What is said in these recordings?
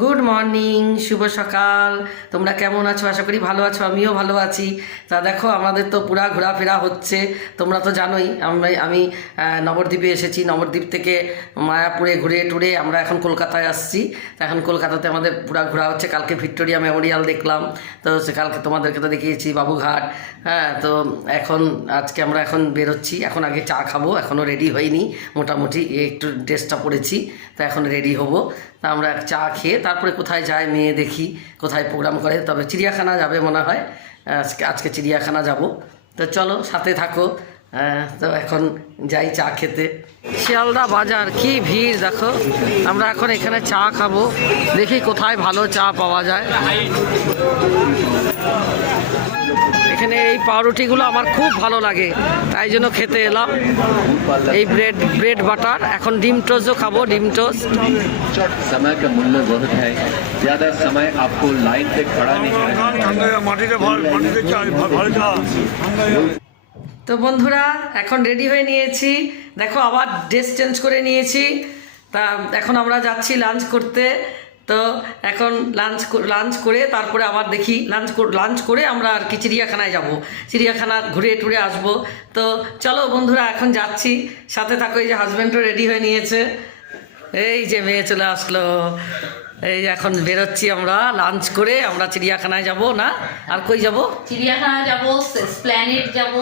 Good morning শুভ সকাল। তোমরা কেমন আছো? আশা করি ভালো আছো, আমিও ভালো আছি। তা দেখো, আমাদের তো পুরা ঘোরাফেরা হচ্ছে। তোমরা তো জানোই আমি আমি নবদ্বীপে এসেছি। নবদ্বীপ থেকে মায়াপুরে ঘুরে টুরে আমরা এখন কলকাতায় আসছি। তা এখন কলকাতাতে আমাদের পুরা ঘোরা হচ্ছে। কালকে ভিক্টোরিয়া মেমোরিয়াল দেখলাম। তো কালকে তোমাদেরকে তো দেখিয়েছি, বাবুঘাট। হ্যাঁ তো এখন, আজকে আমরা এখন বেরোচ্ছি। এখন আগে চা খাব এখনও রেডি হয়নি। মোটামুটি একটু ড্রেসটা পরেছি। তা এখন রেডি হব। তা এক চা খেয়ে তারপরে কোথায় যায় মেয়ে দেখি, কোথায় প্রোগ্রাম করে। তবে চিড়িয়াখানা যাবে মনে হয়। আজকে আজকে চিড়িয়াখানা যাব। তো চলো, সাথে থাকো। তো এখন যাই চা খেতে শিয়ালদা বাজার কি ভিড় দেখো আমরা এখন এখানে চা খাবো দেখি কোথায় ভালো চা পাওয়া যায় এখানে এই পাউরুটিগুলো আমার খুব ভালো লাগে তাই জন্য খেতে এলাম এই ব্রেড ব্রেড বাটার এখন ডিম টোস্টও খাবো ডিম টোস্ট समय का मूल्य बहुत है ज्यादा समय आपको लाइन पे खड़ा नहीं তো বন্ধুরা, এখন রেডি হয়ে নিয়েছি। দেখো, আবার ড্রেস চেঞ্জ করে নিয়েছি। তা এখন আমরা যাচ্ছি লাঞ্চ করতে। তো এখন লাঞ্চ লাঞ্চ করে তারপরে আবার দেখি লাঞ্চ লাঞ্চ করে আমরা আর কি চিড়িয়াখানায় যাব। চিড়িয়াখানা ঘুরে টুরে আসব। তো চলো বন্ধুরা, এখন যাচ্ছি। সাথে থাকো, এই যে হাজব্যান্ডও রেডি হয়ে নিয়েছে। এই যে মেয়ে চলে আসলো। এই এখন বেরোচ্ছি আমরা লাঞ্চ করে আমরা চিড়িয়াখানায় যাব না? আর কই যাব? চিড়িয়াখানা যাব স্প্ল্যানেট যাব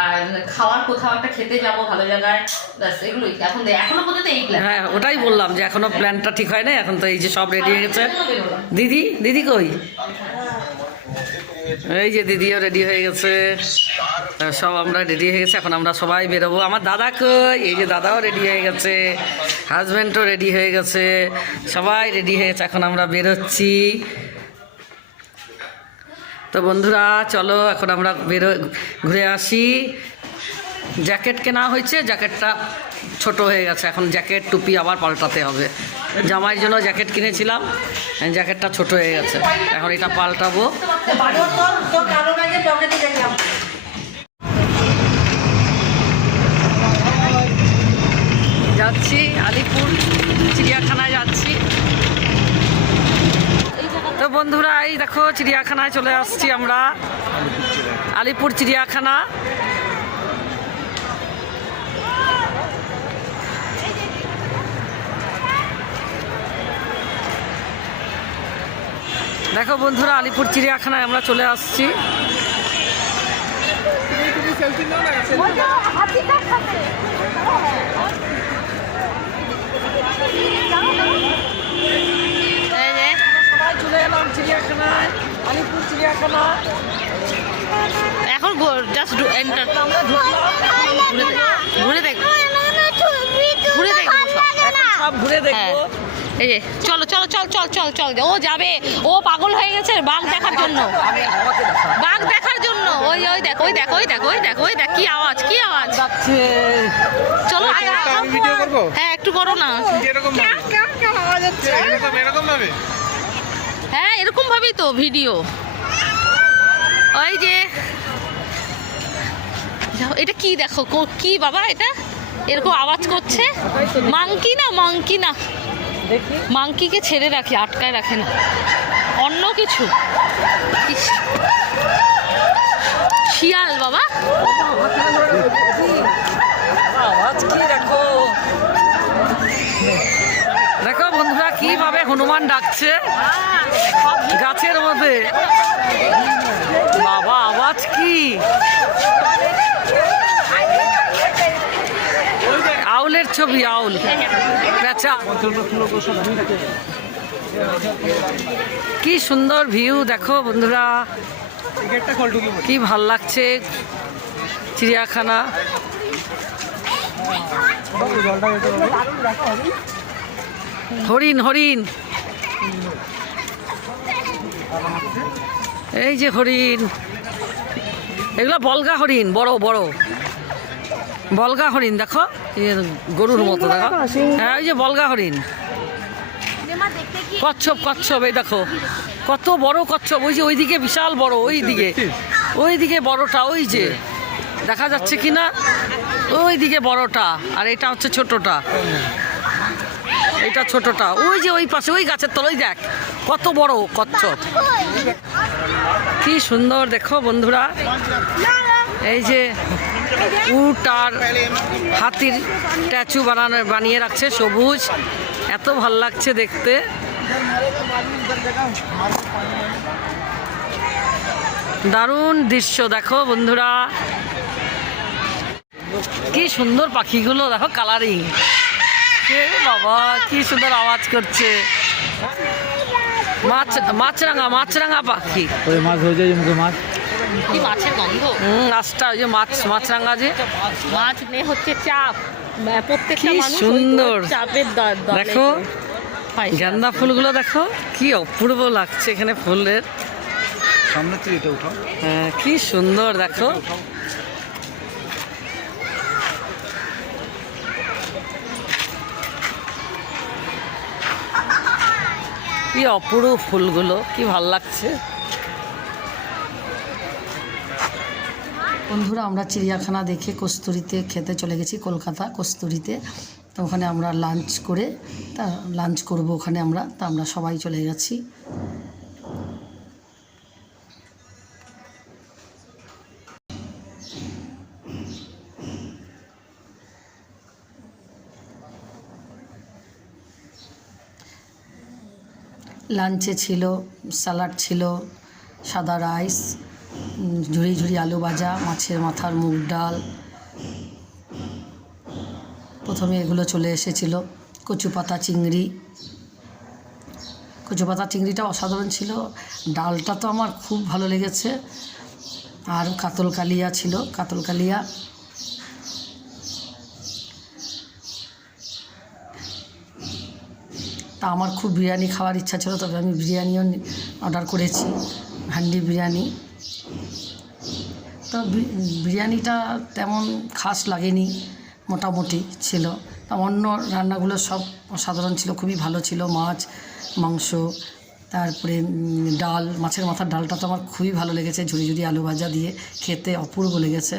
আর খাওয়ার কোথাও একটা খেতে যাব ভালো জায়গায় ব্যাস এগুলোই। এখন এখনও পর্যন্ত এই প্ল্যান হ্যাঁ ওটাই বললাম যে এখনও প্ল্যানটা ঠিক হয় না এখন তো এই যে সব রেডি হয়ে গেছে। দিদি দিদি কই? এই যে দিদিও রেডি হয়ে গেছে। সব আমরা রেডি হয়ে গেছে এখন আমরা সবাই বেরোবো। আমার দাদা কই? এই যে দাদাও রেডি হয়ে গেছে হাজব্যান্ডও রেডি হয়ে গেছে সবাই রেডি হয়ে গেছে এখন আমরা বেরোচ্ছি। তো বন্ধুরা, চলো এখন আমরা বেরো, ঘুরে আসি। জ্যাকেট কেনা হয়েছে, জ্যাকেটটা ছোট হয়ে গেছে। এখন জ্যাকেট, টুপি আবার পাল্টাতে হবে। জামাইয়ের জন্য জ্যাকেট কিনেছিলাম, জ্যাকেটটা ছোট হয়ে গেছে। এখন এটা পাল্টাবো। যাচ্ছি আলিপুর, চিড়িয়াখানায় যাচ্ছি। তো বন্ধুরা, এই দেখো চিড়িয়াখানায় চলে আসছি আমরা। আলিপুর চিড়িয়াখানা। দেখো বন্ধুরা, আলিপুর চিড়িয়াখানায় আমরা চলে আসছি। এলাম চিড়িয়াখানায় আলিপুর চিড়িয়াখানা এখন জাস্ট এন্টার ঘুরে দেখ ঘুরে দেখব সব। ঘুরে হ্যাঁ। দেখব এই যে চলো চলো চল চল চল চল ও যাবে। ও পাগল হয়ে গেছে বাঘ দেখার জন্য। দেখা বাঘ দেখার জন্য। ওই ওই দেখ ওই দেখ ওই দেখ ওই দেখ ওই দেখ কি আওয়াজ কি আওয়াজ। চলো হ্যাঁ একটু করো না। এরকম এরকম এরকম ভাবে? হ্যাঁ এরকম ভাবেই তো ভিডিও ওই যে এটা কি দেখো? কো- বাবা এটা? এরকম আওয়াজ করছে? মাংকি না মাংকি না? মাংকিকে ছেড়ে রাখে, আটকায় রাখে না। অন্য কিছু? শিয়াল বাবা। কীভাবে হনুমান ডাকছে। গাছের মধ্যে। বাবা, আওয়াজ কি? আউলের ছবি, আউল। পেঁচা কি সুন্দর ভিউ, দেখো বন্ধুরা। কি ভালো লাগছে চিড়িয়াখানা। হরিণ হরিণ। এই যে হরিণ। এগুলো বলগা হরিণ বড় বড়। বলগা হরিণ দেখো? গরুর মতো দেখো? হ্যাঁ ওই যে বলগা হরিণ। কচ্ছপ কচ্ছপ এই দেখো। কত বড় কচ্ছপ ওই যে ওইদিকে বিশাল বড় ওই দিকে ওই দিকে বড়টা ওই যে। দেখা যাচ্ছে কি না ওই দিকে বড়টা আর এটা হচ্ছে ছোটটা। এইটা ছোটটা। ওই যে ওই পাশে, ওই গাছের তলায় দেখ, কত বড় কচ্ছপ। কি সুন্দর, দেখো বন্ধুরা। এই যে উট আর হাতির স্ট্যাচু বানানো, বানিয়ে রাখছে সবুজ। এত ভালো লাগছে দেখতে। দারুণ দৃশ্য, দেখো বন্ধুরা। কি সুন্দর পাখিগুলো, দেখো কালারিং বাবা কি সুন্দর আওয়াজ করছে। মাছ মাছরাঙা মাছরাঙা পাখি। ওই মাছ হয়ে যায় মুখে মাছ। কি মাছের গন্ধ? হুম মাছটা ওই যে মাছ মাছরাঙা যে। মাছ নে হচ্ছে চাপ। প্রত্যেকটা কি মানুষ সুন্দর। চাপের দেখো। গান্দা ফুলগুলো দেখো কি অপূর্ব লাগছে এখানে ফুলের। সামনে থেকে এটা উঠাও। হ্যাঁ, কি সুন্দর দেখো। কি অপরূপ ফুলগুলো, কি ভালো লাগছে। বন্ধুরা, আমরা চিড়িয়াখানা দেখে কস্তুরিতে খেতে চলে গেছি, কলকাতা কস্তুরিতে। তো ওখানে আমরা লাঞ্চ করে, তা লাঞ্চ করব ওখানে আমরা, তা আমরা সবাই চলে গেছি। লাঞ্চে ছিল স্যালাড ছিল, সাদা রাইস ঝুড়ি ঝুড়ি আলু ভাজা, মাছের মাথার মুগ ডাল। প্রথমে এগুলো চলে এসেছিল। কচু পাতা, চিংড়ি। কচু পাতা, চিংড়িটা অসাধারণ ছিল। ডালটা তো আমার খুব ভালো লেগেছে। আর কাতল কালিয়া ছিল। কাতল কালিয়া তা আমার খুব বিরিয়ানি খাওয়ার ইচ্ছা ছিল, তবে আমি বিরিয়ানিও অর্ডার করেছি হান্ডি বিরিয়ানি। তো বিরিয়ানিটা তেমন খাস লাগেনি, মোটামুটি ছিল। তা অন্য রান্নাগুলো সব অসাধারণ ছিল, খুবই ভালো ছিল, মাছ, মাংস, তারপরে ডাল, মাছের মাথার ডালটা তো আমার খুবই ভালো লেগেছে ঝুড়ি ঝুড়ি আলু ভাজা দিয়ে খেতে অপূর্ব লেগেছে।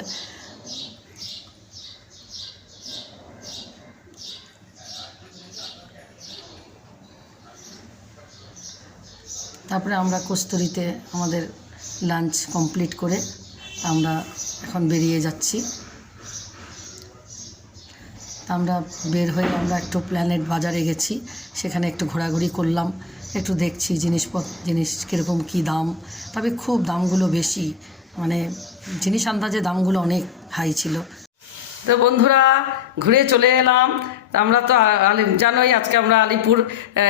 তারপরে আমরা কস্তুরিতে আমাদের লাঞ্চ কমপ্লিট করে আমরা এখন বেরিয়ে যাচ্ছি। আমরা বের হয়ে আমরা একটু প্ল্যানেট বাজারে গেছি, সেখানে একটু ঘোরাঘুরি করলাম, একটু দেখছি জিনিসপত্র জিনিস কীরকম কী দাম। তবে খুব দামগুলো বেশি মানে জিনিস আন্দাজে দামগুলো অনেক হাই ছিল। তো বন্ধুরা, ঘুরে চলে এলাম। আমরা তো আ- আলি জানোই আজকে আমরা আলিপুর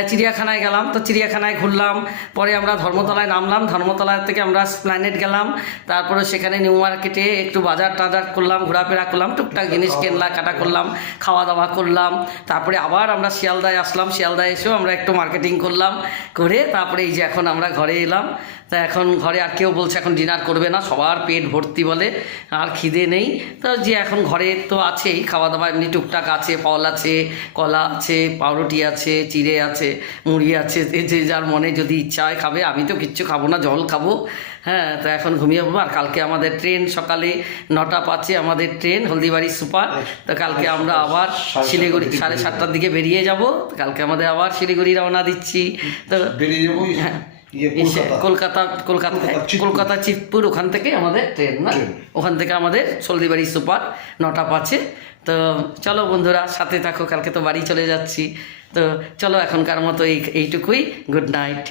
চিড়িয়াখানায় গেলাম। তো চিড়িয়াখানায় ঘুরলাম, পরে আমরা ধর্মতলায় নামলাম। ধর্মতলা থেকে আমরা প্ল্যানেট গেলাম, তারপরে সেখানে নিউ মার্কেটে একটু বাজার টাজার করলাম, ঘোরাফেরা করলাম, টুকটাক জিনিস কেনলা কাটা করলাম খাওয়া দাওয়া করলাম। তারপরে আবার আমরা শিয়ালদায় আসলাম। শিয়ালদায় এসেও আমরা একটু মার্কেটিং করলাম, করে তারপরে এই যে এখন আমরা ঘরে এলাম। তা এখন ঘরে আর কেউ বলছে এখন ডিনার করবে না, সবার পেট ভর্তি বলে, আর খিদে নেই। তো যে এখন ঘরে তো আছেই খাওয়া দাওয়া এমনি টুকটাক আছে ফল আছে। কলা আছে পাউরুটি আছে চিড়ে আছে মুড়ি আছে যে যার মনে যদি ইচ্ছা হয় খাবে আমি তো কিচ্ছু খাব না জল খাব। হ্যাঁ তো এখন ঘুমিয়ে পড়ব। আর কালকে আমাদের ট্রেন সকালে নটা পাঁচে আমাদের ট্রেন হলদিবাড়ি সুপার। তো কালকে আমরা আবার শিলিগুড়ি সাড়ে সাতটার দিকে বেরিয়ে যাব। কালকে আমাদের আবার শিলিগুড়ি রওনা দিচ্ছি। তো বেরিয়ে যাব। হ্যাঁ। কলকাতা। কলকাতা কলকাতা কলকাতা, চিতপুর। ওখান থেকে আমাদের ট্রেন না? ওখান থেকে আমাদের সলদিবাড়ি সুপার নটা পাঁচে। তো চলো বন্ধুরা সাথে থাকো কালকে তো বাড়ি চলে যাচ্ছি। তো চলো এখনকার মতো এই এইটুকুই। Good night.